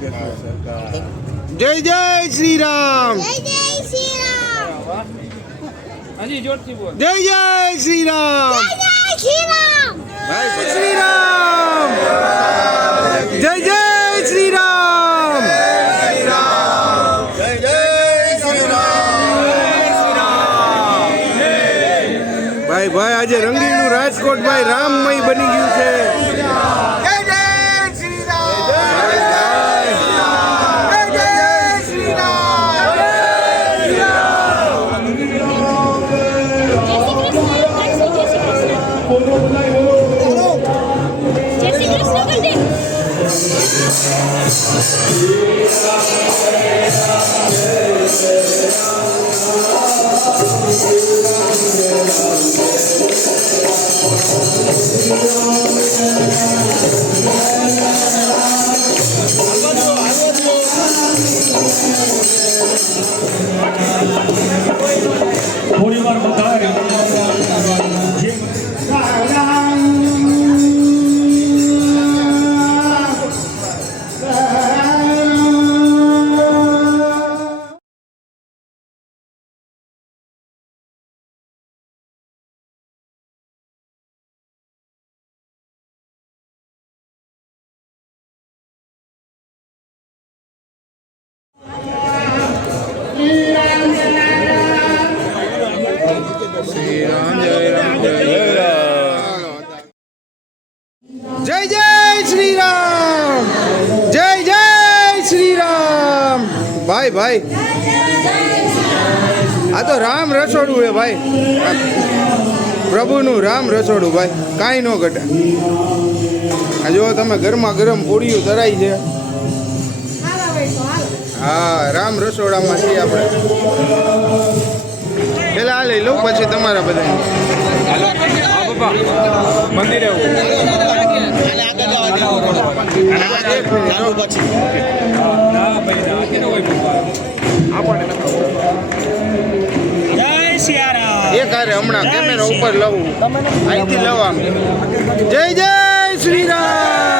જય જય શ્રી રામ જય જય શ્રી રામ હજી જોરથી બોલ. જય જય શ્રી રામ જય જય શ્રી રામ જય શ્રી રામ જય જય શ્રી રામ ભાઈ ભાઈ આજે રંગીલું રાજકોટ ભાઈ રામમય બની ગયું છે. ます。જય જય શ્રી રામ જય જય શ્રી રામ ભાઈ ભાઈ. આ તો રામ રસોડું હે ભાઈ. પ્રભુનું રામ રસોડું, ભાઈ. કાંઈ ન ઘટે. આ જો તમે ગરમા ગરમ પૂરીયું તરાઈ છે. હા, રામ રસોડામાં છીએ આપણે. પેલા આ લઈ લઉં, પછી તમારા બધા હા મંદિરે એક હારે હમણાં કેમેરા ઉપર લવું અહીંથી લવા જય જય શ્રી રામ.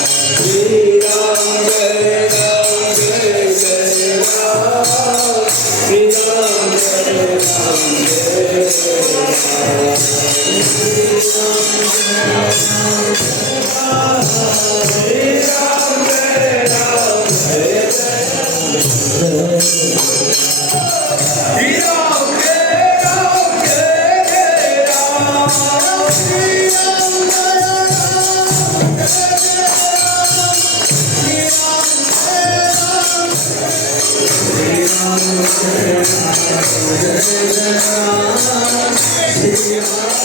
રામ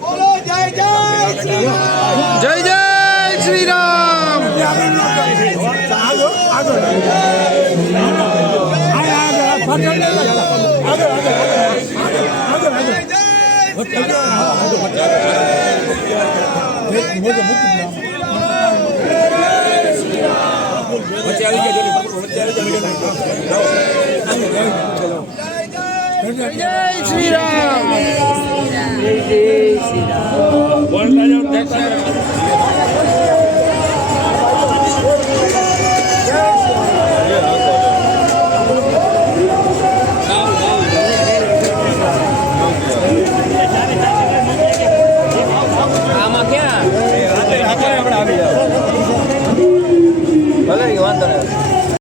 બોલો જય જય જય જય શ્રી રામ આગળ આગળ આગળ આગળ વચ્ચે આવી જજો વચ્ચે આવી જજો. જય શ્રી રામ. જય શ્રી રામ.